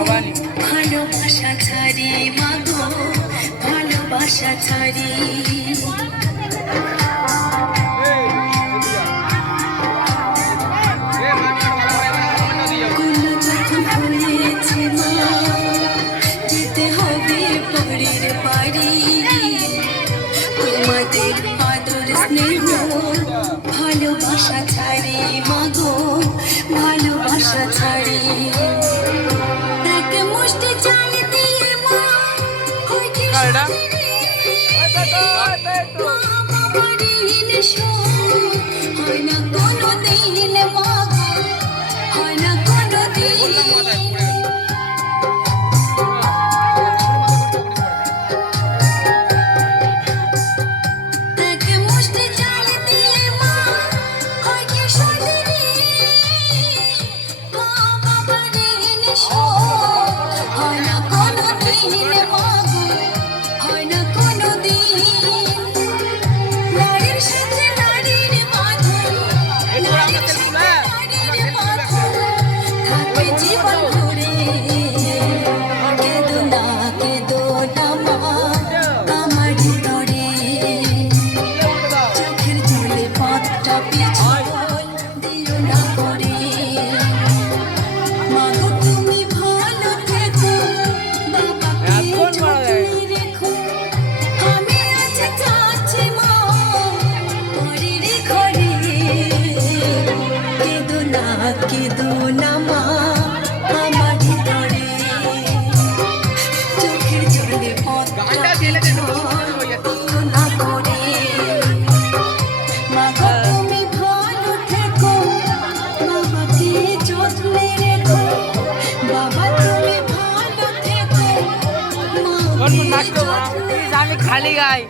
ভালোবাসা ছাড়ি মাগো ভালোবাসা ছাড়ি যেতে হবে পরের বাড়ি তোমাদের আদর স্নেহ ভালোবাসা ছাড়ি মাগো ভালোবাসা ছাড়ি এক মুষ্টি চাল দিয়ে মা হইতে হয় না কোনো দিন মাগো হয় না কোনো দিন আমি খালি গাই।